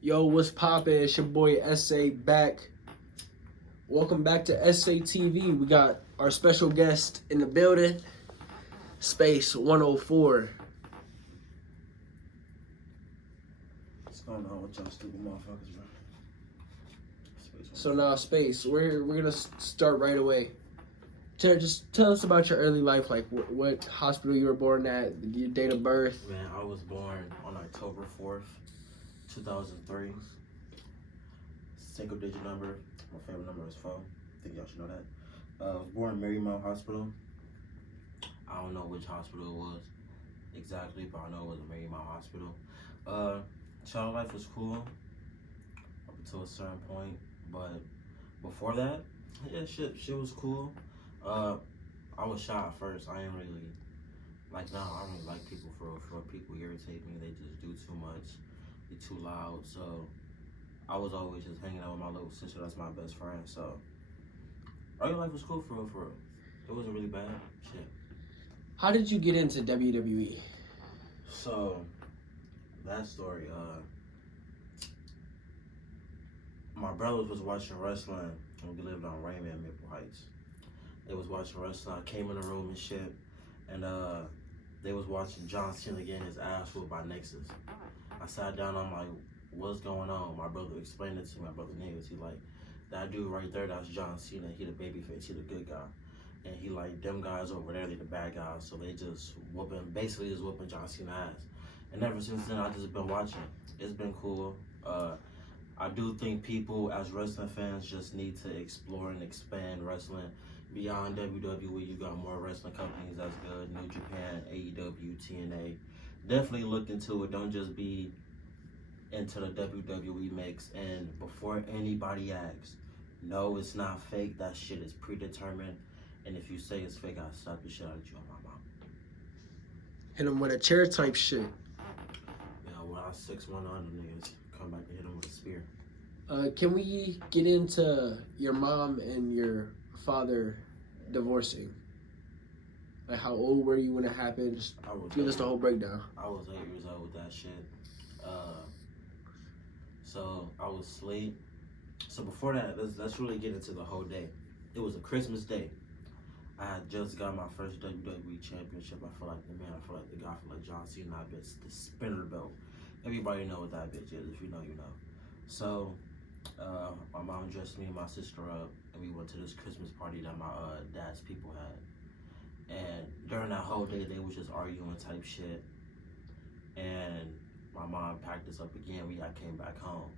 Yo, what's poppin'? It's your boy SA back. Welcome back to SA TV. We got our special guest in the building, Space 104. What's going on with y'all stupid motherfuckers, bro? So now, Space, we're gonna start right away. Just tell us about your early life, like what hospital you were born at, your date of birth. Man, I was born on October 4th, 2003. Single digit number. My favorite number is 4. I think y'all should know that. I was born in Marymount Hospital. I don't know which hospital it was exactly, but I know it was a Marymount Hospital. Child life was cool up until a certain point, but before that, yeah, shit was cool. I was shy at first. I ain't really like now. I don't really like people for people irritate me. They just do too much, be too loud. So I was always just hanging out with my little sister. That's my best friend. So early life was cool for real. It wasn't really bad. Shit. How did you get into WWE? So that story. My brothers was watching wrestling when we lived on Raymond, Maple Heights. They was watching wrestling. I came in the room and shit, and they was watching John Cena getting his ass whooped by Nexus. I sat down. I'm like, "What's going on?" My brother explained it to me. My brother Niggas. He like, "That dude right there, that's John Cena. He the babyface. He the good guy." And he like, "Them guys over there, they the bad guys." So they just basically just whooping John Cena ass. And ever since then, I just been watching. It's been cool. I do think people as wrestling fans just need to explore and expand wrestling beyond WWE. You got more wrestling companies that's good. New Japan, AEW, TNA. Definitely look into it. Don't just be into the WWE mix. And before anybody asks, no, it's not fake. That shit is predetermined. And if you say it's fake, I'll slap the shit out of you on my mom. Hit him with a chair type shit. Yeah, when I 6'1" on them niggas, come back and hit them with a spear. Can we get into your mom and your father divorcing? Like, how old were you when it happened? Just give us the whole breakdown. I was 8 years old with that shit. So I was asleep. So before that, let's really get into the whole day. It was a Christmas day. I had just got my first WWE championship. I feel like the guy for like John Cena, I bet the spinner belt. Everybody know what that bitch is. If you know, you know. So my mom dressed me and my sister up, and we went to this Christmas party that my dad's people had. And during that whole day, they was just arguing type shit. And my mom packed us up again. I came back home.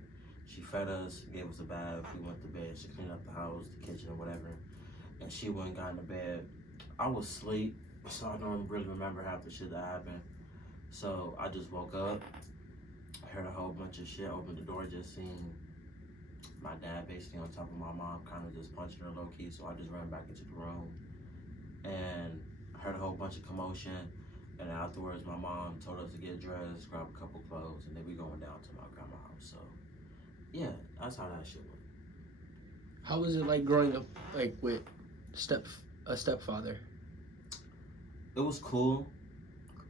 She fed us, gave us a bath. We went to bed. She cleaned up the house, the kitchen, or whatever. And she went and got into bed. I was asleep, so I don't really remember half the shit that happened. So I just woke up, heard a whole bunch of shit, opened the door, just seen my dad basically on top of my mom, kind of just punching her low key. So I just ran back into the room and heard a whole bunch of commotion. And afterwards, my mom told us to get dressed, grab a couple clothes, and then we going down to my grandma's house. So yeah, that's how that shit went. How was it like growing up like with a stepfather? It was cool.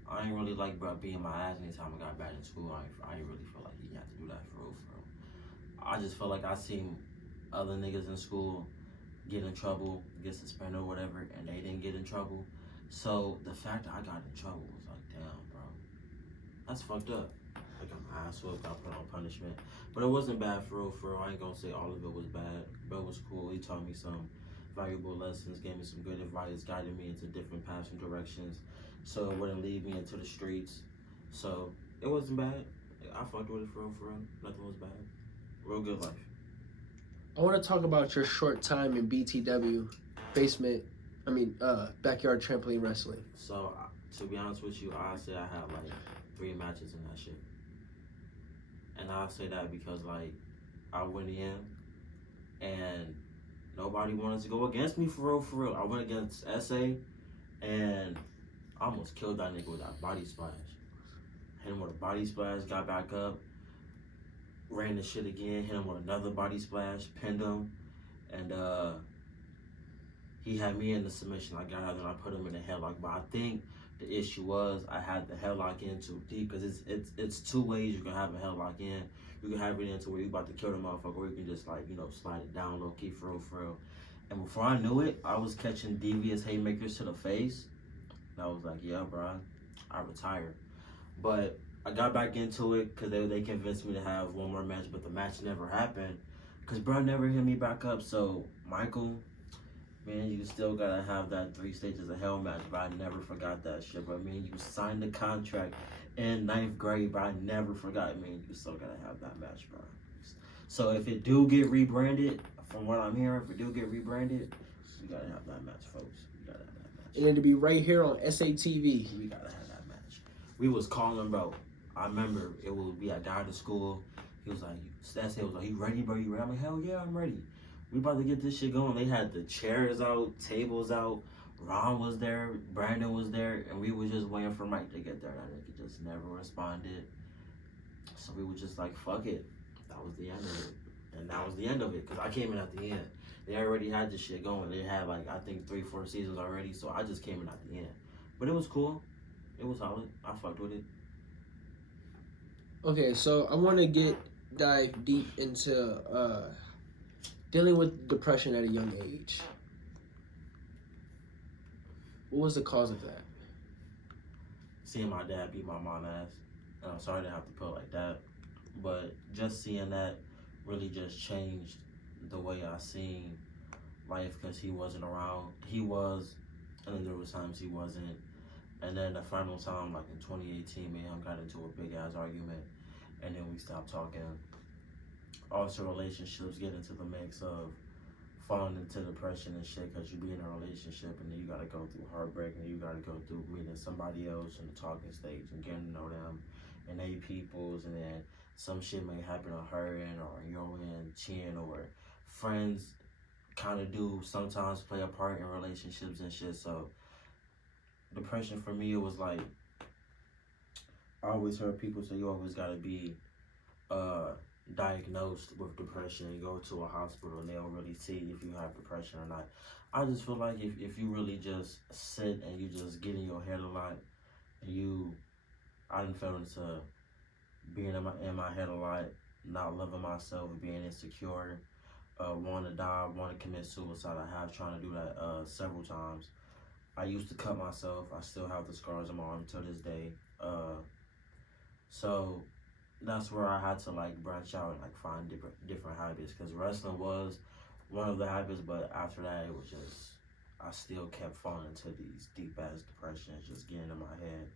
I ain't really like being my ass anytime I got bad in school. I ain't really feel like he had to do that for real. I just felt like I seen other niggas in school get in trouble, get suspended or whatever, and they didn't get in trouble. So the fact that I got in trouble was like, damn, bro, that's fucked up. Like I'm ass whooped, got put on punishment. But it wasn't bad for real. I ain't gonna say all of it was bad. Bro was cool. He taught me some valuable lessons, gave me some good advice, guided me into different paths and directions, so it wouldn't lead me into the streets. So it wasn't bad. I fucked with it for real. Nothing was bad. Real good life. I want to talk about your short time in BTW, backyard trampoline wrestling. So to be honest with you, I say I had like 3 matches in that shit. And I say that because like I went in and nobody wanted to go against me for real. I went against SA and I almost killed that nigga with that body splash. Hit him with a body splash, got back up, ran the shit again, hit him with another body splash, pinned him, and he had me in the submission. I got out and I put him in the headlock. But I think The issue was I had the headlock in too deep because it's two ways you can have a headlock in. You can have it into where you about to kill the motherfucker, or you can just like slide it down low key for real. And before I knew it, I was catching devious haymakers to the face. And I was like, yeah, bro, I retired. But I got back into it because they convinced me to have one more match, but the match never happened because bro never hit me back up. So Michael, man, you still gotta have that 3 stages of hell match, but I never forgot that shit. But man, you signed the contract in 9th grade, but I never forgot. Man, you still gotta have that match, bro. So if it do get rebranded, from what I'm hearing, if it do get rebranded, we gotta have that match, folks. We gotta have that match. And it'll be right here on SATV. We gotta have that match. We was calling, bro. I remember it would be a guy to school. He was like, Stats was like, you ready, bro? You ready? I'm like, hell yeah, I'm ready. We about to get this shit going. They had the chairs out, tables out. Ron was there, Brandon was there, and we was just waiting for Mike to get there. That nigga just never responded. So we were just like, fuck it. That was the end of it. And that was the end of it, because I came in at the end. They already had this shit going. They had like, I think 3-4 seasons already, so I just came in at the end. But it was cool. It was solid. I fucked with it. Okay, so I want to dive deep into dealing with depression at a young age. What was the cause of that? Seeing my dad beat my mom ass. And I'm sorry to have to put it like that, but just seeing that really just changed the way I seen life, because he wasn't around. He was, and then there was times he wasn't. And then the final time, like in 2018, me and him got into a big ass argument, and then we stopped talking. Also, relationships get into the mix of falling into depression and shit, because you be in a relationship and then you gotta go through heartbreak, and you gotta go through meeting somebody else in the talking stage and getting to know them and they peoples, and then some shit may happen on her end or your end, chin, or friends kind of do sometimes play a part in relationships and shit. So depression for me, it was like, I always heard people say you always gotta be diagnosed with depression and go to a hospital and they'll really see if you have depression or not. I just feel like if you really just sit and you just get in your head a lot, I done fell into being in my head a lot, not loving myself, being insecure, want to die, want to commit suicide. I have trying to do that several times. I used to cut myself. I still have the scars on my arm to this day. So that's where I had to like branch out and like find different habits, because wrestling was one of the habits, but after that it was just, I still kept falling into these deep ass depressions, just getting in my head,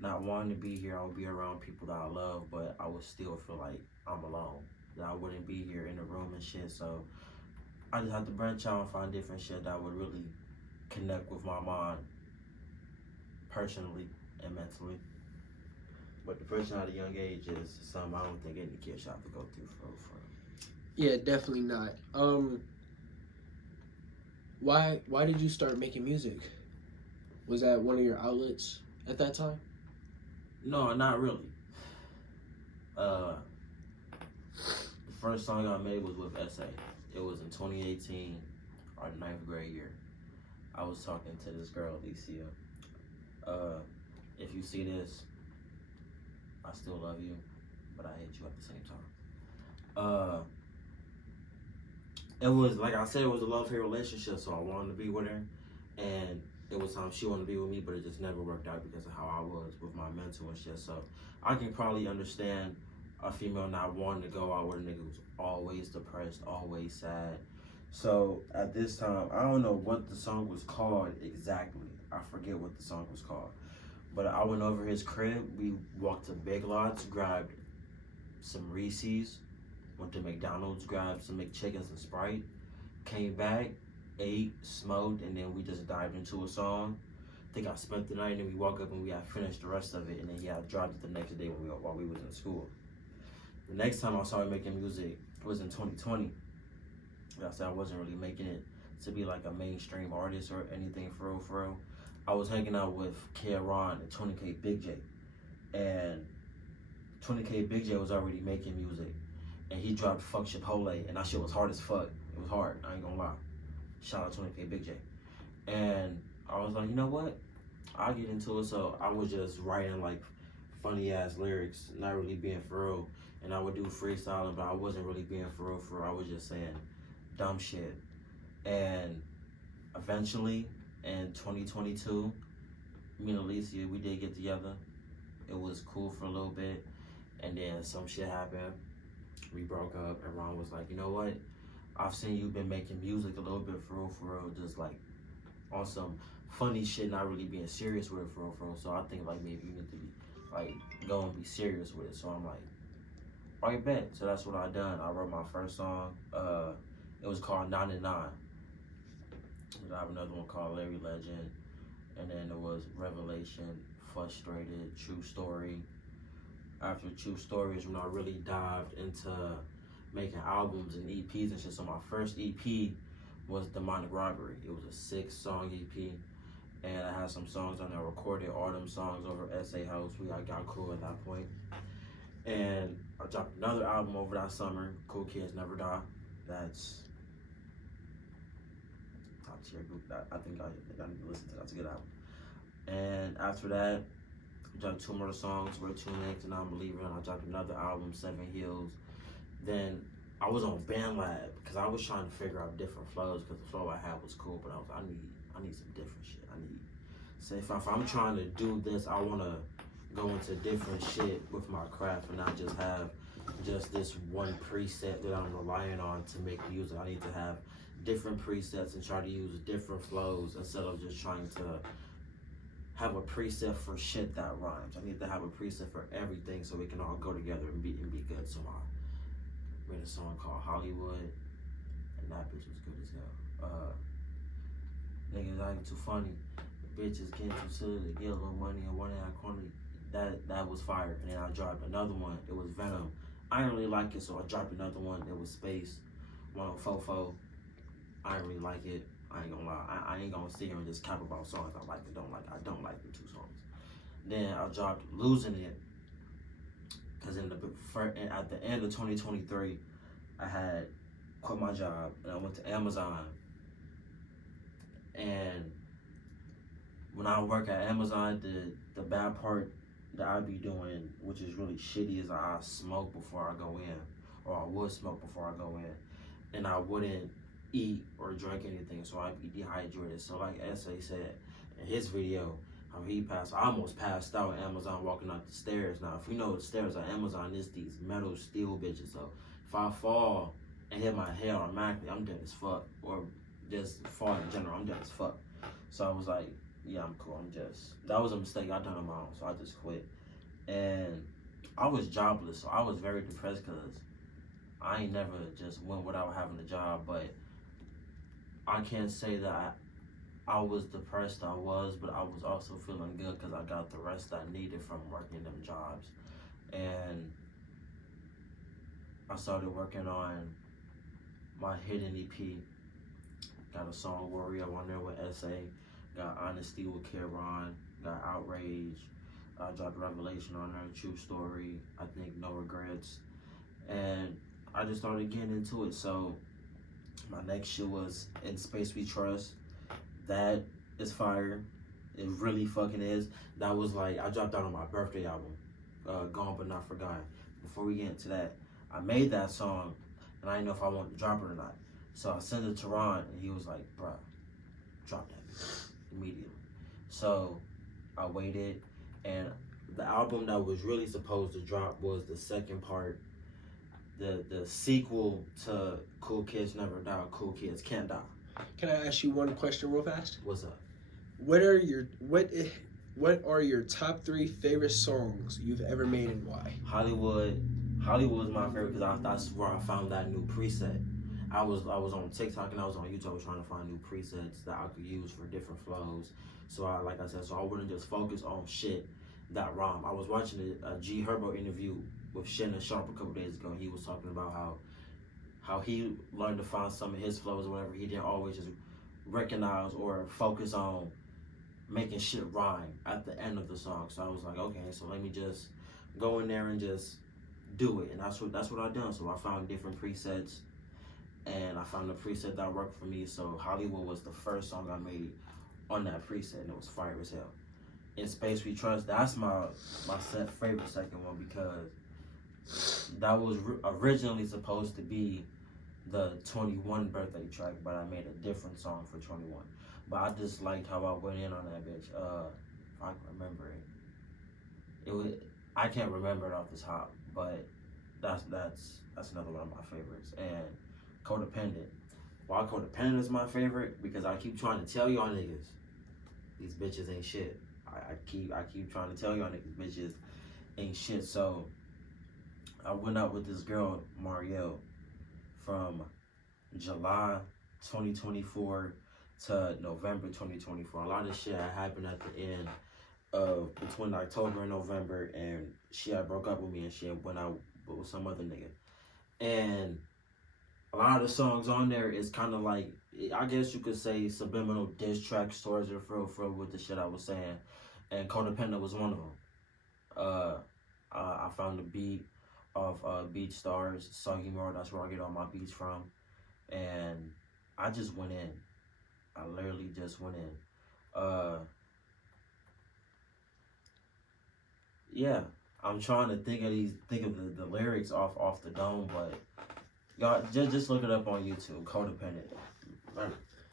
not wanting to be here. I would be around people that I love, but I would still feel like I'm alone, that I wouldn't be here in the room and shit. So I just had to branch out and find different shit that would really connect with my mind personally and mentally. But depression at a young age is something I don't think any kid should have to go through for. Yeah, definitely not. Why did you start making music? Was that one of your outlets at that time? No, not really. The first song I made was with SA. It was in 2018, our 9th grade year. I was talking to this girl, Alicia. If you see this, I still love you, but I hate you at the same time. It was, like I said, it was a love-hate relationship, so I wanted to be with her, and it was time she wanted to be with me, but it just never worked out because of how I was with my mental and shit. So I can probably understand a female not wanting to go out with a nigga who's always depressed, always sad. So at this time, I don't know what the song was called exactly. I forget what the song was called. But I went over his crib. We walked to Big Lots, grabbed some Reese's, went to McDonald's, grabbed some McChickens and Sprite, came back, ate, smoked, and then we just dived into a song. I think I spent the night, and then we woke up and we had finished the rest of it, and then I dropped it the next day while we was in school. The next time I started making music was in 2020. Like I said, I wasn't really making it to be like a mainstream artist or anything for real. I was hanging out with Kid Ron and 20K Big J, and 20K Big J was already making music, and he dropped Fuck Chipotle, and that shit was hard as fuck. It was hard, I ain't gonna lie. Shout out 20K Big J. And I was like, you know what? I'll get into it. So I was just writing like funny ass lyrics, not really being for real. And I would do freestyling, but I wasn't really being for real. For real. I was just saying dumb shit. And eventually, in 2022, me and Alicia, we did get together. It was cool for a little bit, and then some shit happened. We broke up, and Ron was like, you know what? I've seen you been making music a little bit for real, just like on some funny shit, not really being serious with it for real. So I think like maybe you need to be like go and be serious with it. So I'm like, all right, bet. So that's what I done. I wrote my first song. It was called 99. And I have another one called Larry Legend, and then there was Revelation, Frustrated, True Story. After True Story is when I really dived into making albums and EPs and shit. So my first EP was Demonic Robbery. It was a 6-song EP, and I had some songs on there, recorded Autumn songs over SA House. We got cool at that point. And I dropped another album over that summer, Cool Kids Never Die. That's top tier group. I think I need to listen to that. That's a good album. And after that, I dropped 2 more songs, We're Too Late to Non-Believer, and I dropped another album, Seven Hills. Then I was on BandLab because I was trying to figure out different flows because the flow I had was cool, but I need some different shit. So if I'm trying to do this, I want to go into different shit with my craft and not just have just this one preset that I'm relying on to make music. I need to have different presets and try to use different flows instead of just trying to have a preset for shit that rhymes. I need to have a preset for everything so we can all go together and be good. So I made a song called Hollywood, and that bitch was good as hell. Niggas acting too funny. Bitches getting too silly to get a little money and one in that corner. That was fire. And then I dropped another one. It was Venom. I didn't really like it, so I dropped another one. It was Space 104. I didn't really like it. I ain't gonna lie. I ain't gonna sit here and just cap about songs I like and don't like. I don't like the 2 songs. Then I dropped Losing It, because at the end of 2023, I had quit my job and I went to Amazon. And when I work at Amazon, the bad part that I be doing, which is really shitty, is I smoke before I go in, or I would smoke before I go in, and I wouldn't eat or drink anything, so I'd be dehydrated. So like SA said in his video, how I almost passed out at Amazon walking up the stairs. Now, if you know the stairs at Amazon, it's these metal steel bitches, so if I fall and hit my head automatically, I'm dead as fuck, or just fall in general, I'm dead as fuck. So I was like, yeah, I'm cool. That was a mistake I done on my own, so I just quit. And I was jobless, so I was very depressed because I ain't never just went without having a job, but I can't say that I was depressed. I was, but I was also feeling good because I got the rest I needed from working them jobs. And I started working on my hidden EP. Got a song Warrior on there with SA. Got Honesty with Kieran. Got Outrage. I dropped Revelation on there. True Story. I think No Regrets. And I just started getting into it. So my next shit was In Space We Trust. That is fire. It really fucking is. That was like, I dropped that on my birthday album, Gone But Not Forgotten. Before we get into that, I made that song and I didn't know if I wanted to drop it or not. So I sent it to Ron and he was like, bruh, drop that bitch immediately. So I waited, and the album that was really supposed to drop was the second part, the sequel to Cool Kids Never Die, Cool Kids Can't Die. Can I ask you one question real fast? What's up? What are your top 3 favorite songs you've ever made and why? Hollywood is my favorite because that's where I found that new preset. I was on TikTok and I was on YouTube trying to find new presets that I could use for different flows. So I wouldn't just focus on shit that rhyme. I was watching a G Herbo interview with Shannon Sharp a couple days ago. He was talking about how he learned to find some of his flows or whatever. He didn't always just recognize or focus on making shit rhyme at the end of the song. So I was like, okay, so let me just go in there and just do it. And that's what I done. So I found different presets, and I found a preset that worked for me. So Hollywood was the first song I made on that preset, and it was fire as hell. In Space We Trust, that's my favorite second one, because that was originally supposed to be the 21 birthday track, but I made a different song for 21. But I just liked how I went in on that bitch. If I can remember it, it was, I can't remember it off the top, but that's another one of my favorites. And Codependent. Why Codependent is my favorite? Because I keep trying to tell y'all niggas, these bitches ain't shit. I keep trying to tell y'all niggas, bitches ain't shit. So I went out with this girl, Marielle, from July 2024 to November 2024. A lot of shit had happened at the end of between October and November, and she had broke up with me and she had went out with some other nigga. And a lot of the songs on there is kind of like, I guess you could say, subliminal diss tracks towards her for real with the shit I was saying. And Codependent was one of them. I found the beat of Beat Stars, Soggy More. That's where I get all my beats from. And I just went in. I literally just went in. Yeah, I'm trying to think of the lyrics off the dome, but y'all just look it up on YouTube. Codependent.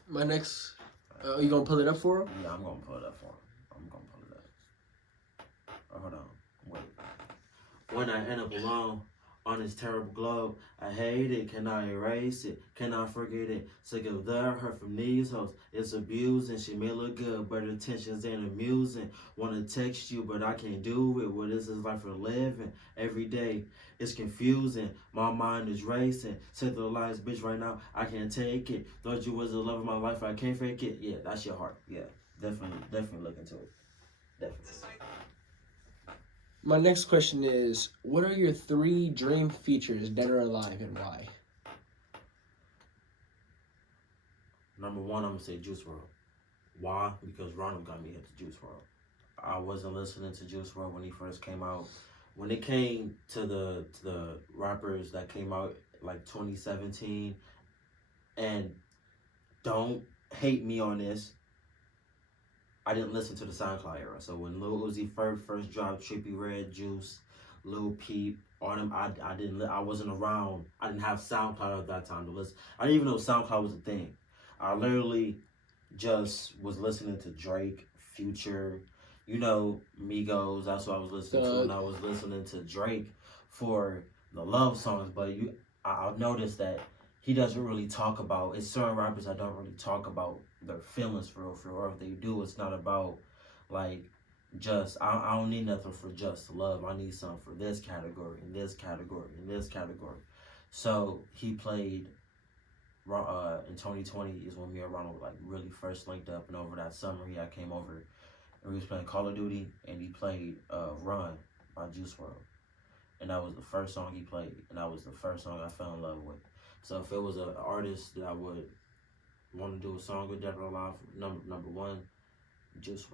My next, you gonna pull it up for him? Yeah, I'm gonna pull it up for him. I'm gonna pull it up. Oh, hold on, wait. When I end up alone on this terrible globe, I hate it. Can I erase it? Can I forget it? Sick of her from these hoes. It's abusing. She may look good, but intentions ain't amusing. Wanna text you, but I can't do it. Well, this is life for living. Every day, it's confusing. My mind is racing. Say the lies, bitch, right now. I can't take it. Thought you was the love of my life. I can't fake it. Yeah, that's your heart. Yeah, definitely look into it. Definitely. My next question is, what are your 3 dream features, dead or alive, and why? Number 1, I'm gonna say Juice WRLD. Why? Because Ronald got me into Juice WRLD. I wasn't listening to Juice WRLD when he first came out. When it came to the rappers that came out like 2017, and don't hate me on this, I didn't listen to the SoundCloud era. So when Lil Uzi first dropped Trippie Redd, Juice, Lil Peep, all them, I wasn't around. I didn't have SoundCloud at that time to listen. I didn't even know SoundCloud was a thing. I literally just was listening to Drake, Future, Migos. That's what I was listening to when I was listening to Drake for the love songs. But I've noticed that he doesn't really talk about, it's certain rappers that don't really talk about their feelings for real, or if they do, it's not about like I don't need nothing for just love. I need something for this category, and this category, and this category. So he played in 2020 is when me and Ronald like really first linked up, and over that summer I came over and we was playing Call of Duty, and he played Run by Juice WRLD. And that was the first song he played, and that was the first song I fell in love with. So if it was an artist that I would want to do a song with, Dead or Alive, number 1, Juice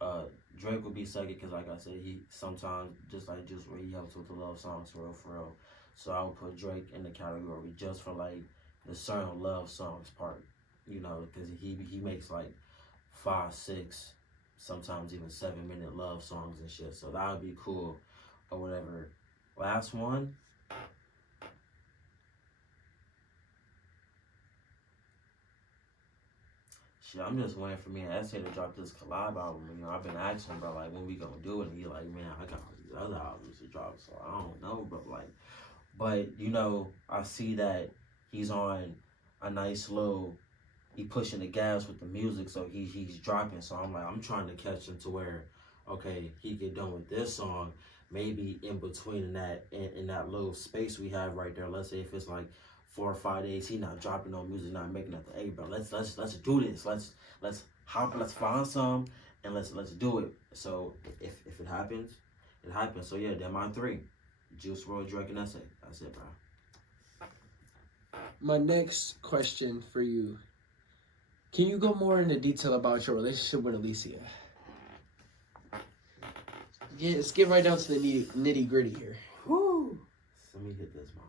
WRLD. Drake would be second, because like I said, he sometimes, just like Juice WRLD, he helps with the love songs for real. So I would put Drake in the category just for like the certain love songs part, because he makes like 5, 6, sometimes even 7-minute love songs and shit. So that would be cool or whatever. Last one. Shit, I'm just waiting for me and Essay to drop this collab album. I've been asking, bro, like, when we gonna do it? And he like, man, I got all these other albums to drop, so I don't know, bro. Like, but I see that he's on a nice little, he pushing the gas with the music, so he's dropping. So I'm like, I'm trying to catch him to where, okay, he get done with this song, maybe in between in that little space we have right there. Let's say if it's like 4 or 5 days, he not dropping no music, not making nothing. Hey, bro, let's do this. Let's find some and let's do it. So if it happens, it happens. So yeah, they're my 3: Juice WRLD, Drake, and Essay. That's it, bro. My next question for you: can you go more into detail about your relationship with Alicia? Yeah, let's get right down to the nitty gritty here. Whoo! Let me hit this, mom.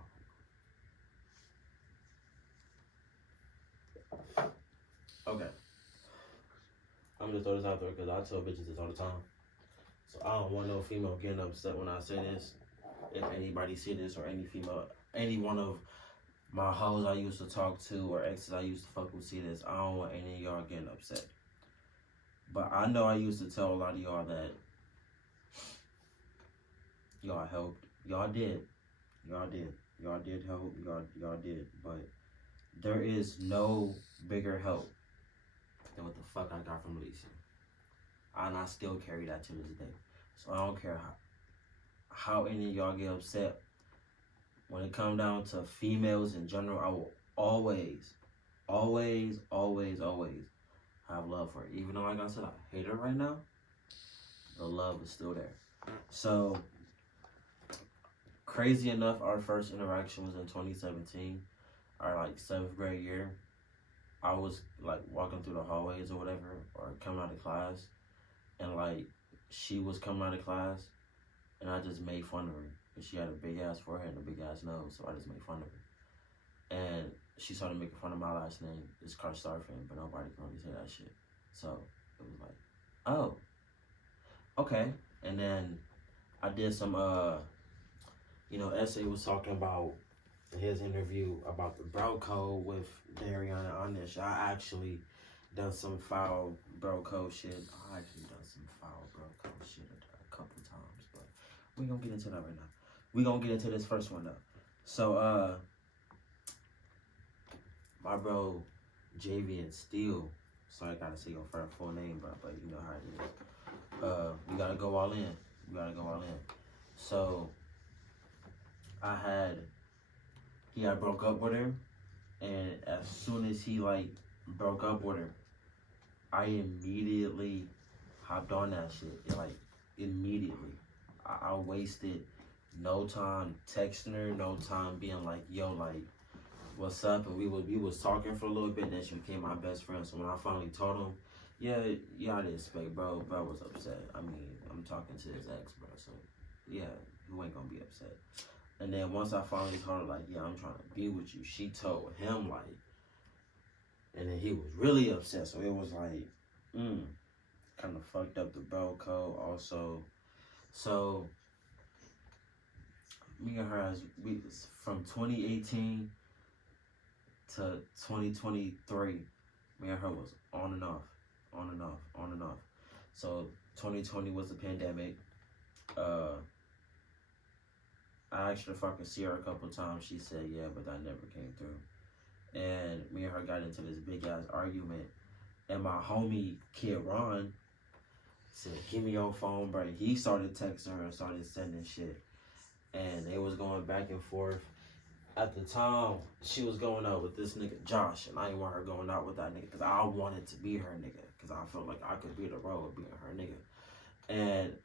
Okay. I'm just throw this out there because I tell bitches this all the time. So I don't want no female getting upset when I say this. If anybody see this or any female, any one of my hoes I used to talk to or exes I used to fuck with see this, I don't want any of y'all getting upset. But I know I used to tell a lot of y'all that y'all helped. Y'all did. Y'all did. Y'all did help. Y'all did. But there is no bigger help than what the fuck I got from Alicia. And I still carry that to this day. So I don't care how any of y'all get upset. When it comes down to females in general, I will always have love for her. Even though, like I said, I hate her right now, the love is still there. So, crazy enough, our first interaction was in 2017, our like 7th grade year. I was like walking through the hallways or whatever, or coming out of class, and like she was coming out of class, and I just made fun of her. And she had a big ass forehead and a big ass nose, so I just made fun of her. And she started making fun of my last name. It's Carstarfin, but nobody can really say that shit. So it was like, oh, okay. And then I did some, Essay was talking about his interview about the bro code with Dariana Anish. I actually done some foul bro code shit. I actually done some foul bro code shit a couple times, but we gonna get into that right now. We gonna get into this first one though. So, my bro, Javian Steele. Sorry, I gotta say your full name, bro, but you know how it is. We gotta go all in. So, he had broke up with her, and as soon as he like broke up with her, I immediately hopped on that shit. Like immediately, I wasted no time texting her, no time being like, yo, like, what's up? And we was talking for a little bit, then she became my best friend. So when I finally told him, yeah, I didn't expect, bro was upset. I mean, I'm talking to his ex, bro, so yeah, you ain't gonna be upset. And then once I finally told her, like, yeah, I'm trying to be with you, she told him, like, and then he was really upset. So it was like, kind of fucked up the bro code also. So me and her, from 2018 to 2023, me and her was on and off. So 2020 was the pandemic. I asked her if I could see her a couple times. She said yeah, but that never came through. And me and her got into this big ass argument. And my homie, Kid Ron, said, give me your phone, bro. He started texting her and started sending shit. And they was going back and forth. At the time, she was going out with this nigga, Josh. And I didn't want her going out with that nigga because I wanted to be her nigga. Because I felt like I could be the role of being her nigga. And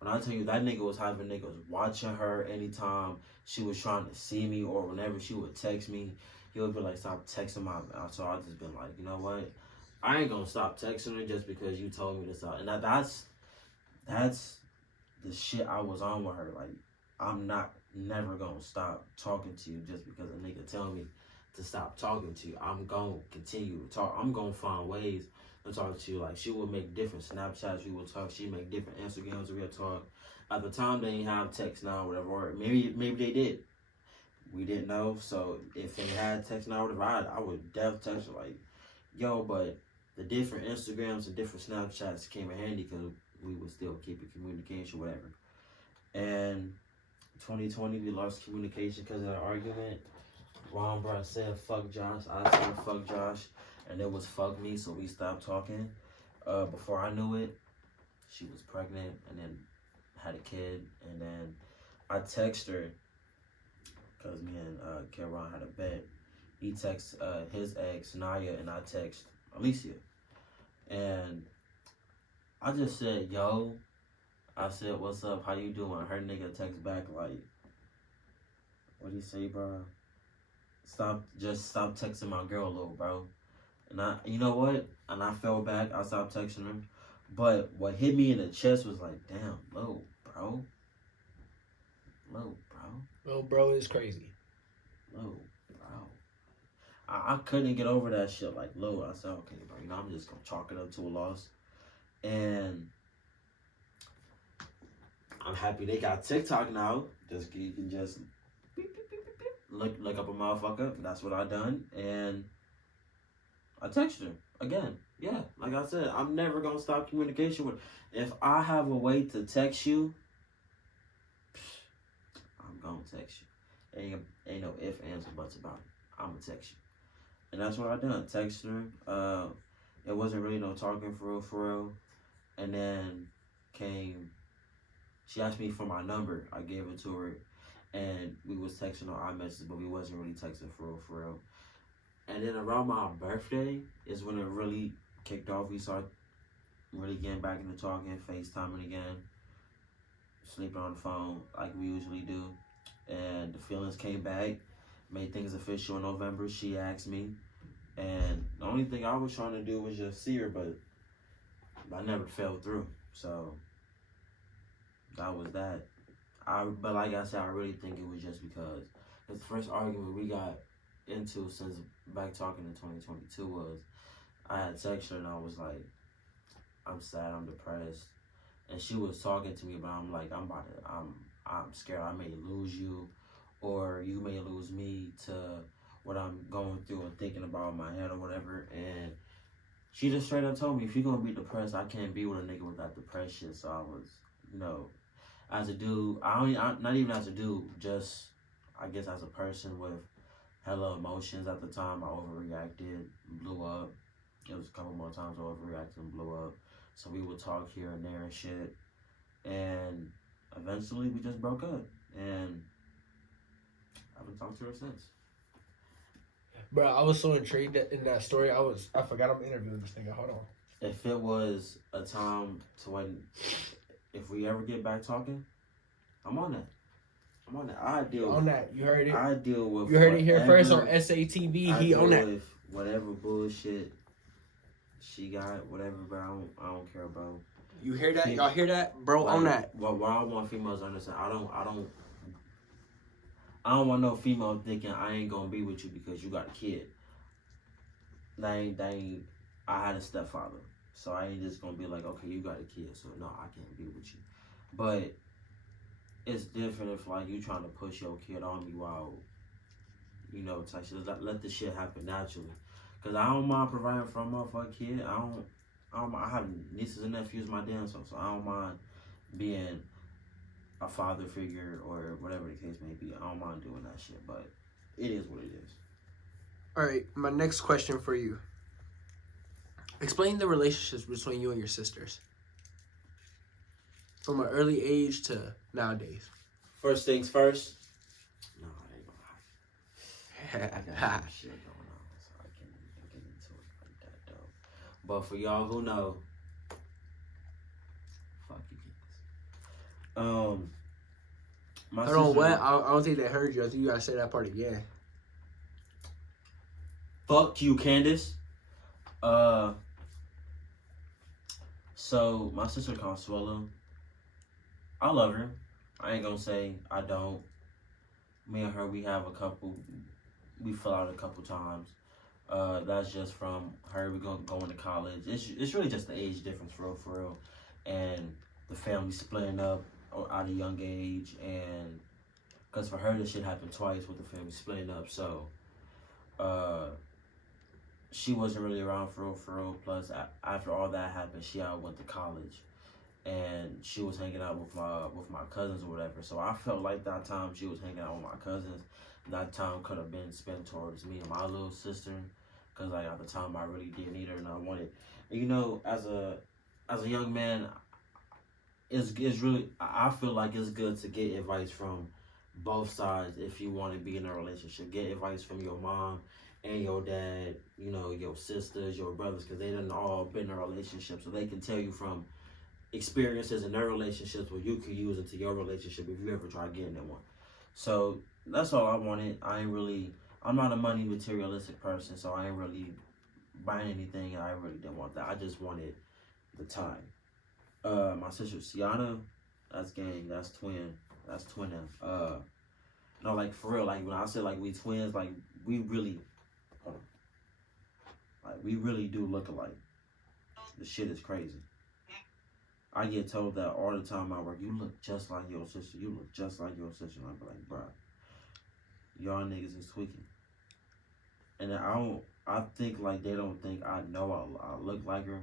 when I tell you, that nigga was having niggas watching her anytime she was trying to see me, or whenever she would text me, he would be like, stop texting my mouth. So I just been like, you know what? I ain't gonna stop texting her just because you told me to stop. And that's the shit I was on with her. Like, I'm never gonna stop talking to you just because a nigga tell me to stop talking to you. I'm gonna continue to talk. I'm gonna find ways to talk to you. Like, she would make different Snapchats, we would talk. She'd make different Instagrams, we would talk. At the time, they didn't have text now or whatever. Or maybe they did. We didn't know. So if they had text now or whatever, I would def text her like, yo, but the different Instagrams and different Snapchats came in handy because we would still keep in communication, whatever. And 2020, we lost communication because of that argument. Ron Brown said, fuck Josh. I said, fuck Josh. And it was fuck me, so we stopped talking. Before I knew it, she was pregnant and then had a kid. And then I text her because me and Karen had a bet. He texts his ex, Naya, and I text Alicia. And I just said, yo. I said, what's up? How you doing? Her nigga text back like, what do you say, bro? Stop texting my girl, little bro. And you know what? And I fell back. I stopped texting her. But what hit me in the chest was like, damn, low, bro. Well, bro is crazy. Low, bro. I couldn't get over that shit. Like, low. I said, okay, bro. I'm just gonna chalk it up to a loss. And I'm happy they got TikTok now. Just you can just look up a motherfucker. That's what I done, and I texted her again. Yeah, like I said, I'm never gonna stop communication with. If I have a way to text you, I'm gonna text you. Ain't no ifs, ands, or buts about it. I'm gonna text you, and that's what I done. Texted her. It wasn't really no talking for real. And then came. She asked me for my number. I gave it to her, and we was texting on iMessage, but we wasn't really texting for real. And then around my birthday is when it really kicked off. We started really getting back into talking, FaceTiming again, sleeping on the phone like we usually do. And the feelings came back, made things official in November. She asked me, and the only thing I was trying to do was just see her, but I never fell through. So that was that. But like I said, I really think it was just because it's the first argument we got into since back talking in 2022 was I had texted her and I was like, I'm sad, I'm depressed, and she was talking to me, but I'm like, I'm scared I may lose you, or you may lose me to what I'm going through and thinking about in my head or whatever. And she just straight up told me, if you're gonna be depressed, I can't be with a nigga with that depression. So I was, as a dude, not even as a dude, just I guess as a person with hella emotions at the time, I overreacted, blew up. It was a couple more times I overreacted and blew up. So we would talk here and there and shit. And eventually we just broke up. And I haven't talked to her since. Bro, I was so intrigued in that story. I forgot I'm interviewing this nigga. Hold on. If it was a time to when, if we ever get back talking, I'm on that. I deal on that. You heard it. I deal with. You heard it here first on SATV. He on that. With whatever bullshit she got, whatever, bro. I don't care, bro. You hear that? Y'all hear that, bro? On that. What I want females to understand, I don't want no female thinking I ain't gonna be with you because you got a kid. That ain't. I had a stepfather, so I ain't just gonna be like, okay, you got a kid, so no, I can't be with you. But it's different if like you trying to push your kid on me while, type shit. Let the shit happen naturally. Cause I don't mind providing for a motherfucking kid. I have nieces and nephews my damn self, so I don't mind being a father figure or whatever the case may be. I don't mind doing that shit, but it is what it is. All right, my next question for you. Explain the relationships between you and your sisters. From an early age to nowadays. First things first. No, I ain't gonna lie. I got some shit going on, so I can't even get into it like that, though. But for y'all who know, fuck you kids. My Hold on, what? I don't think they heard you. I think you gotta say that part again. Fuck you, Candace. So my sister Consuelo, I love her. I ain't gonna say I don't. Me and her, we fell out a couple times. That's just from her going to college. It's really just the age difference for real. And the family splitting up at a young age, and because for her this shit happened twice with the family splitting up. So she wasn't really around for real. Plus after all that happened, she went to college. And she was hanging out with my cousins or whatever. So I felt like that time she was hanging out with my cousins, that time could have been spent towards me and my little sister. Cause like at the time I really did need her and I wanted, as a young man, it's really, I feel like it's good to get advice from both sides if you want to be in a relationship. Get advice from your mom and your dad, your sisters, your brothers, cause they done all been in a relationship, so they can tell you from experiences in their relationships what you could use into your relationship if you ever try getting in one. So that's all I wanted. I'm not a money materialistic person, so I ain't really buying anything. I really didn't want that. I just wanted the time. My sister Sienna, that's gang, that's twin. No, like for real, like when I say like we twins, like we really, we really do look alike. The shit is crazy. I get told that all the time at work. You look just like your sister. You look just like your sister. And I be like, bro, y'all niggas is tweaking. And I think like they don't think I know I look like her,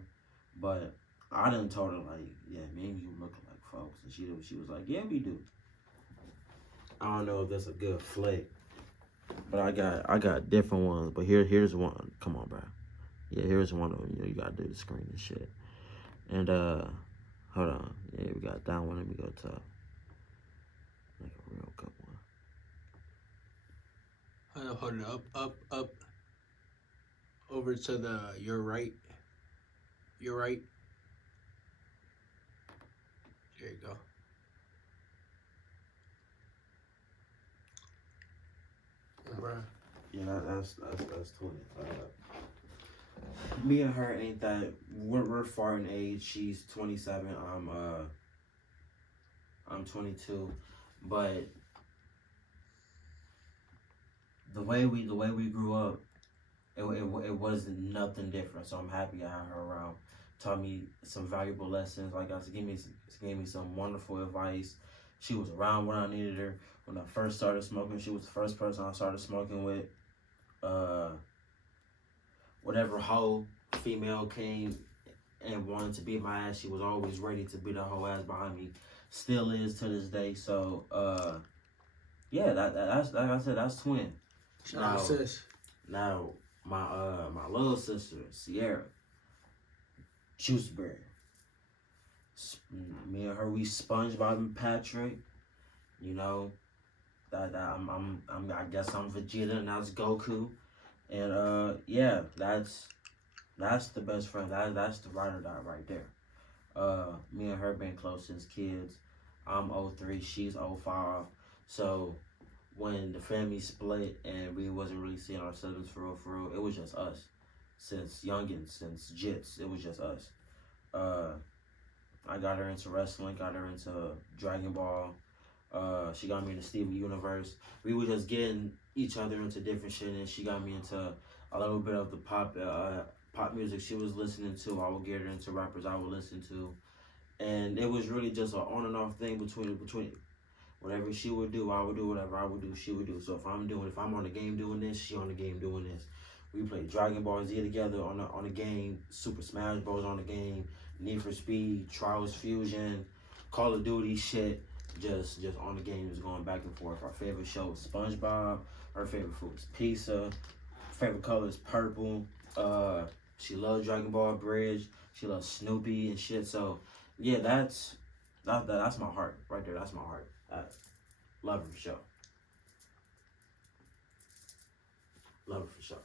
but I done told her like, yeah, maybe you look like folks, and she was like, yeah, we do. I don't know if that's a good flick, but I got different ones. But here's one. Come on, bro. Yeah, here's one of them. You know, you gotta do the screen and shit. And hold on. Yeah, we got that one. Let me go to like a real good one. Hold it up. Over to the your right. Your right. There you go. Bruh. Yeah, that's 20. Me and her ain't that. We're far in age. She's 27. I'm 22, but the way we grew up, it wasn't nothing different. So I'm happy I had her around. Taught me some valuable lessons. Like I said, gave me some wonderful advice. She was around when I needed her. When I first started smoking, she was the first person I started smoking with. Whatever hoe female came and wanted to beat my ass, she was always ready to beat her whole ass behind me. Still is to this day. So yeah, that's like I said, that's twin. Shout out sis. Now my little sister Sierra, Juiceberry. Me and her, we SpongeBob and Patrick. You know, that I guess I'm Vegeta and that's Goku. And yeah, that's the best friend. That's the ride or die right there. Me and her been close since kids. I'm 03, she's 05. So when the family split and we wasn't really seeing ourselves for real, it was just us. Since youngins, since jits, it was just us. I got her into wrestling, got her into Dragon Ball. She got me into Steven Universe. We were just getting each other into different shit, and she got me into a little bit of the pop music she was listening to. I would get her into rappers I would listen to, and it was really just an on and off thing between whatever she would do, I would do. Whatever I would do, she would do. So if I'm on the game doing this, she on the game doing this. We played Dragon Ball Z together on the game, Super Smash Bros on the game, Need for Speed, Trials Fusion, Call of Duty shit. Just on the game, just going back and forth. Our favorite show was SpongeBob. Her favorite food was pizza. Favorite color is purple. She loves Dragon Ball Bridge. She loves Snoopy and shit. So yeah, that's my heart right there. That's my heart. Love her for sure. Love her for sure.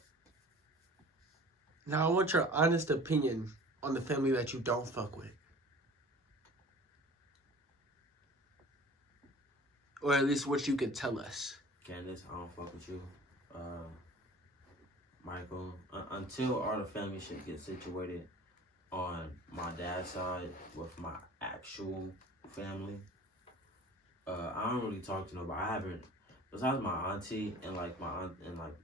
Now I want your honest opinion on the family that you don't fuck with. Or at least what you could tell us. Candace, I don't fuck with you. Michael, until all the family shit gets situated on my dad's side with my actual family, I don't really talk to nobody. I haven't, besides my auntie and like my aunt and like,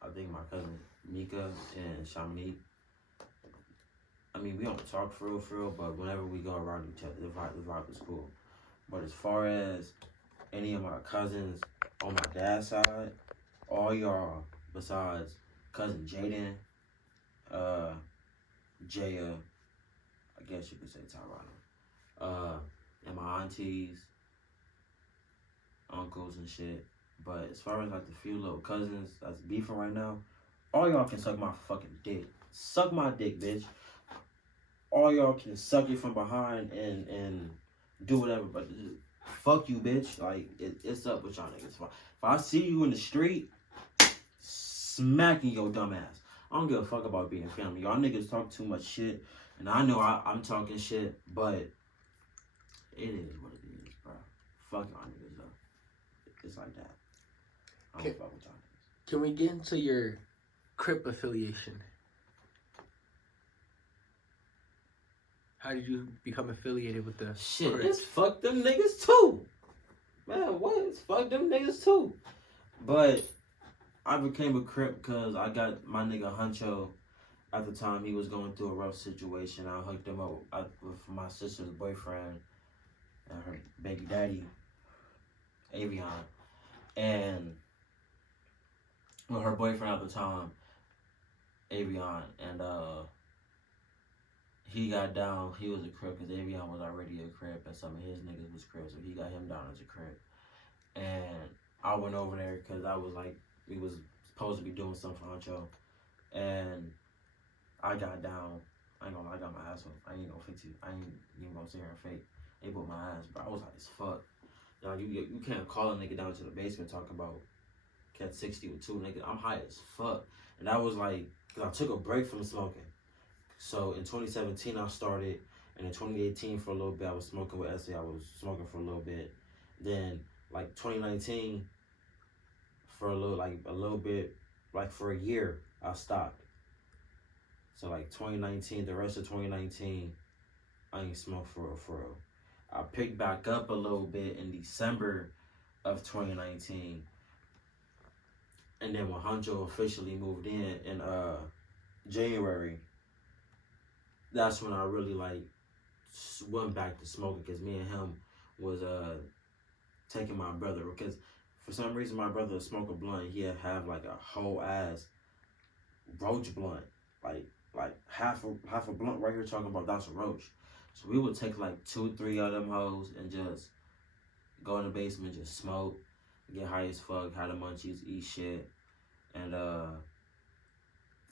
I think my cousin Mika and Shamini. I mean, we don't talk for real, but whenever we go around each other, the vibe is cool. But as far as any of my cousins on my dad's side, all y'all besides cousin Jaden, Jaya, I guess you could say Tyrana, and my aunties, uncles and shit. But as far as like the few little cousins that's beefing right now, all y'all can suck my fucking dick. Suck my dick, bitch. All y'all can suck it from behind and do whatever, but fuck you, bitch. Like, it's up with y'all niggas. If I see you in the street, smacking your dumb ass. I don't give a fuck about being family. Y'all niggas talk too much shit, and I know I'm talking shit, but it is what it is, bro. Fuck y'all niggas, though. It's like that. I don't fuck with y'all niggas. Can we get into your Crip affiliation? How did you become affiliated with the shit? Crips? It's fuck them niggas too, man. What? It's fuck them niggas too. But I became a Crip because I got my nigga Huncho at the time he was going through a rough situation. I hooked him up with my sister's boyfriend and her baby daddy, Avion, and well, her boyfriend at the time, Avion, and he got down. He was a crib because Avion was already a crib, and some of his niggas was crib, so he got him down as a crib. And I went over there because I was like, we was supposed to be doing something for Huncho, and I got down. I ain't gonna lie, I got my ass whooped. I ain't gonna fix you. I ain't even gonna sit here and fake. They whooped my ass, bro. I was high as fuck. You can't call a nigga down to the basement talking about Cat 60 with two niggas. I'm high as fuck. And that was like, cause I took a break from smoking. So in 2017 I started, and in 2018 for a little bit I was smoking with Essay. I was smoking for a little bit. Then like 2019 for a little bit, like for a year I stopped. So like 2019, the rest of 2019, I ain't smoked for real. I picked back up a little bit in December of 2019. And then when Huncho officially moved in January, that's when I really like went back to smoking, because me and him was taking my brother, because for some reason my brother would smoke a blunt. He'd have like a whole ass roach blunt, like half a blunt right here talking about that's a roach. So we would take like 2-3 of them hoes and just go in the basement, just smoke, get high as fuck, have the munchies, eat shit. And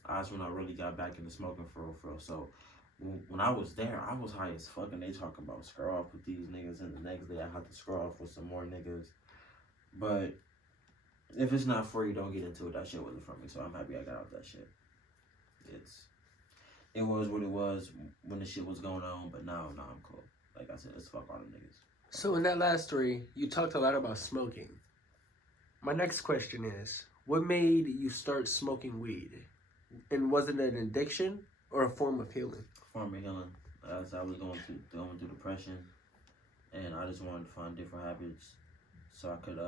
that's when I really got back into smoking for real. So when I was there, I was high as fuck, and they talking about screw off with these niggas, and the next day I had to screw off with some more niggas. But if it's not for you, don't get into it. That shit wasn't for me, so I'm happy I got out that shit. It was what it was when the shit was going on, but now I'm cool. Like I said, let's fuck all them niggas. So in that last story, you talked a lot about smoking. My next question is, what made you start smoking weed? And was it an addiction or a form of healing? Form of healing. As I was going through depression, and I just wanted to find different habits so I could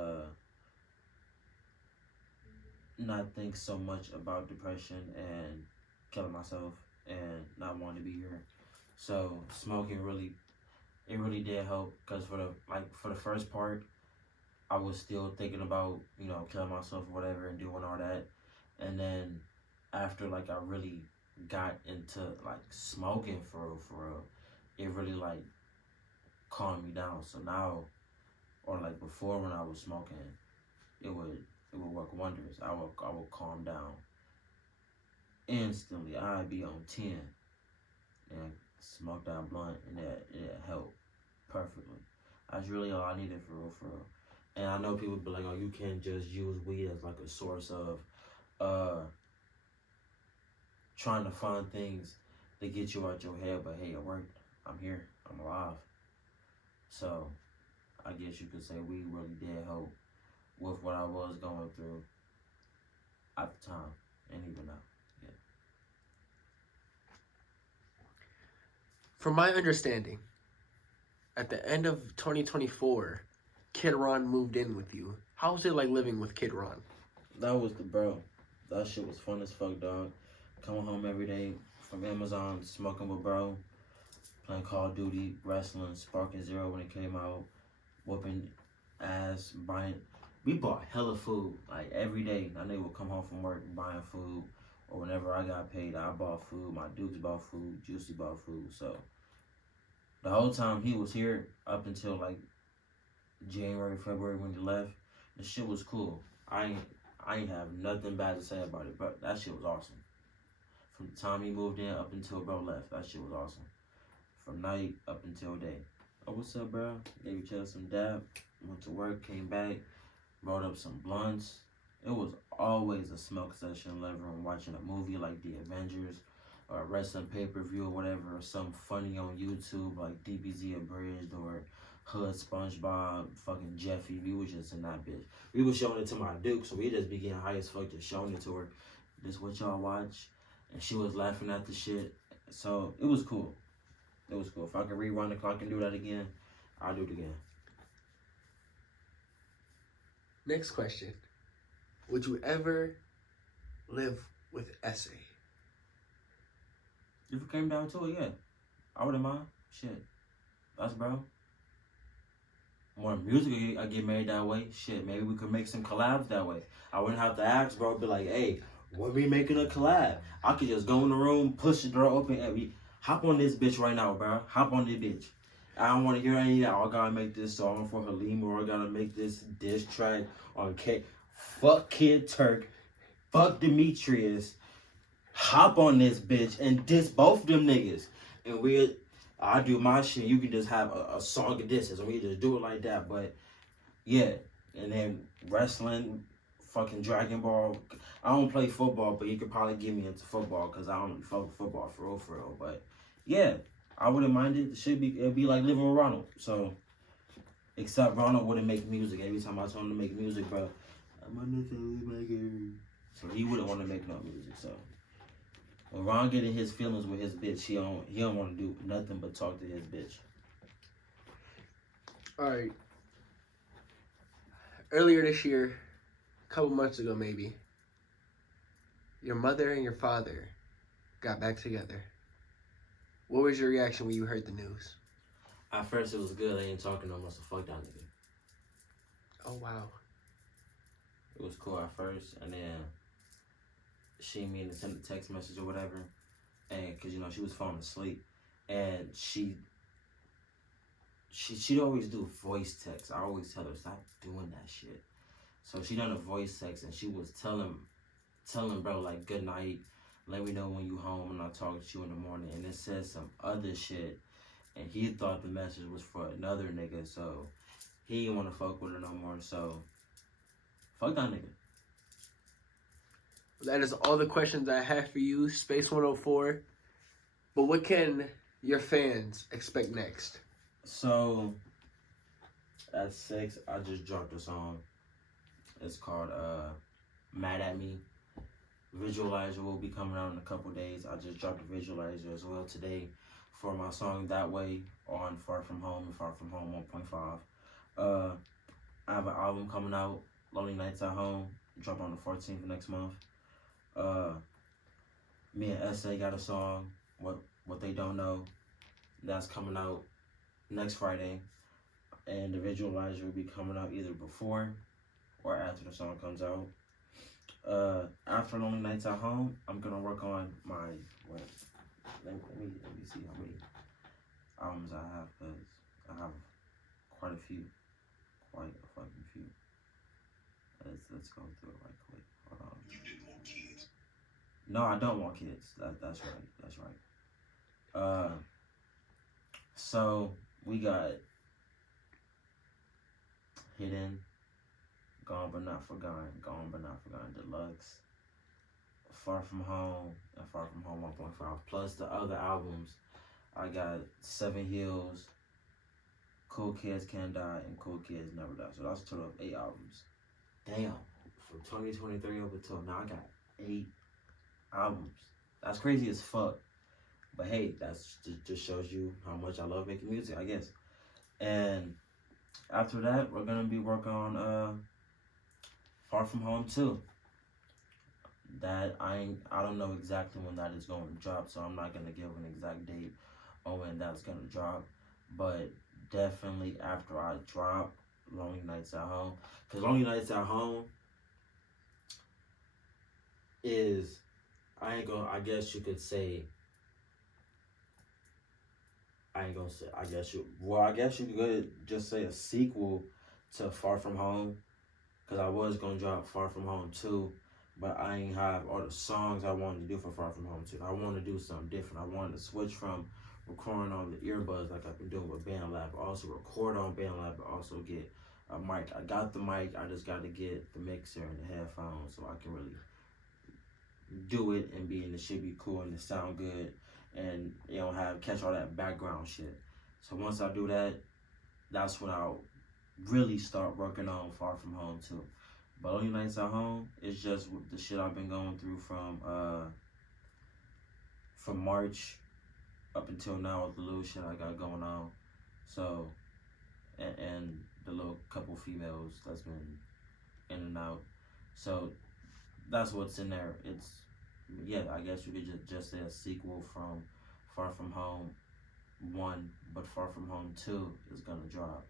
not think so much about depression and killing myself and not wanting to be here. So smoking really did help, because for the first part, I was still thinking about, killing myself or whatever and doing all that. And then after like I really got into like smoking for real, it really like calmed me down. So now, or like before when I was smoking, it would work wonders. I would calm down instantly. I'd be on 10 and smoke that blunt, and it helped perfectly. That's really all I needed for real. And I know people be like, oh, you can't just use weed as like a source of trying to find things to get you out your head, but hey, it worked. I'm here. I'm alive. So I guess you could say weed really did help with what I was going through at the time, and even now. Yeah. From my understanding, at the end of 2024, Kid Ron moved in with you. How was it like living with Kid Ron? That was the bro. That shit was fun as fuck, dog. Coming home every day from Amazon, smoking with bro, playing Call of Duty, wrestling, Sparking Zero when it came out, whooping ass, buying. We bought hella food, like every day. I nigga would come home from work buying food, or whenever I got paid, I bought food. My dudes bought food, Juicy bought food. So the whole time he was here, up until like January, February when he left, the shit was cool. I ain't have nothing bad to say about it, but that shit was awesome. From the time he moved in up until bro left, that shit was awesome. From night up until day. Oh, what's up, bro? Gave each other some dab. Went to work, came back, brought up some blunts. It was always a smoke session in the living room, watching a movie like The Avengers, or a wrestling pay-per-view or whatever, or something funny on YouTube like DBZ Abridged or Hood SpongeBob, fucking Jeffy. We was just in that bitch. We was showing it to my Duke, so we just began high as fuck, just showing it to her. This what y'all watch? And she was laughing at the shit. So it was cool. It was cool. If I could rewind the clock and do that again, I'll do it again. Next question. Would you ever live with Essay? If it came down to it, yeah, I wouldn't mind. Shit, that's bro. More music, I get married that way. Shit, maybe we could make some collabs that way. I wouldn't have to ask, bro. Be like, hey, when we making a collab? I could just go in the room, push the door open, and we hop on this bitch right now, bro. Hop on this bitch. I don't want to hear any of that. I gotta make this song for Halima, or I gotta make this diss track on K. Fuck Kid Turk. Fuck Demetrius. Hop on this bitch and diss both them niggas. And I do my shit. You can just have a song of disses, and we just do it like that. But yeah, and then wrestling, fucking Dragon Ball. I don't play football, but you could probably get me into football because I don't really fuck with football for real. But yeah, I wouldn't mind it. It'd be like living with Ronald. So, except Ronald wouldn't make music. Every time I told him to make music, bro, I'm a maker. So he wouldn't want to make no music. So when Ron get in his feelings with his bitch, he don't want to do nothing but talk to his bitch. All right. Earlier this year, a couple months ago maybe, your mother and your father got back together. What was your reaction when you heard the news? At first it was good. They ain't talking no more, so fuck that nigga. Oh, wow. It was cool at first, and then she and me sent a text message or whatever, and because she was falling asleep, and she'd always do voice text. I always tell her stop doing that shit. So she done a voice text, and she was telling bro like good night, let me know when you home, and I'll talk to you in the morning. And it says some other shit, and he thought the message was for another nigga, so he didn't want to fuck with her no more. So fuck that nigga. That is all the questions I have for you, Space 104. But what can your fans expect next? So at 6, I just dropped a song. It's called Mad at Me. Visualizer will be coming out in a couple days. I just dropped a visualizer as well today for my song That Way on Far From Home and Far From Home 1.5. I have an album coming out, Lonely Nights at Home, drop on the 14th of next month. Me and S.A. got a song, What They Don't Know, that's coming out next Friday. And the visualizer will be coming out either before or after the song comes out. After Lonely Nights at Home, I'm gonna work on my let me see how many albums I have, because I have quite a fucking few. Let's go through it right quick. Hold on. You didn't want kids. No, I don't want kids. That's right. So we got Hidden, Gone But Not Forgotten, Gone But Not Forgotten Deluxe, Far From Home, and Far From Home 1.5. Plus the other albums, I got 7 Hills, Cool Kids Can't Die, and Cool Kids Never Die. So that's a total of 8 albums. Damn, from 2023 over till now, I got 8 albums. That's crazy as fuck. But hey, that's just shows you how much I love making music, I guess. And after that, we're gonna be working on Far From Home 2. That I don't know exactly when that is going to drop, so I'm not gonna give an exact date on when that's gonna drop. But definitely after I drop Lonely Nights at Home, because Lonely Nights at Home is, I guess you could say, I guess you could just say a sequel to Far From Home, because I was going to drop Far From Home 2, but I ain't have all the songs I wanted to do for Far From Home 2. I wanted to do something different. I wanted to switch from recording on the earbuds like I've been doing with BandLab, also record on BandLab, but also get a mic. I got the mic, I just got to get the mixer and the headphones so I can really do it and the shit be cool and it sound good, and catch all that background shit. So once I do that, that's when I'll really start working on Far From Home 2. But Lonely Nights at Home is just the shit I've been going through from March up until now with the little shit I got going on. So, and the little couple females that's been in and out. So that's what's in there. It's, yeah, I guess you could just say a sequel from Far From Home 1, but Far From Home 2 is gonna drop.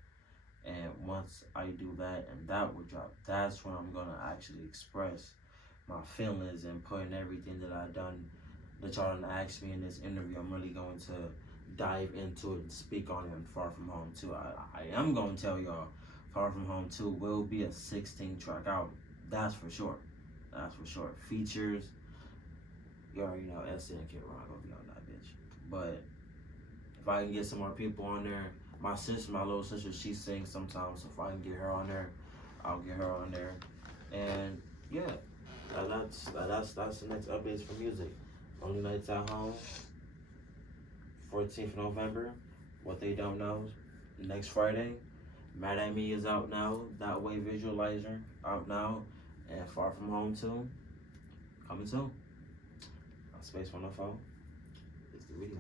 And once I do that and that will drop, that's when I'm gonna actually express my feelings and putting everything that I done that y'all done asked me in this interview. I'm really going to dive into it and speak on it in Far From Home 2. I am gonna tell y'all Far From Home 2 will be a 16 track album. That's for sure. That's for sure. Features, you already know S.A. and Kid Rock gonna be on that bitch. But if I can get some more people on there, my sister, my little sister, she sings sometimes. So if I can get her on there, I'll get her on there. And yeah, that's the next updates for music. Only Nights at Home, 14th November. What They Don't Know, next Friday. Mad at Me is out now. That Way Visualizer out now. And Far From Home 2 coming soon. Space 104 is the video.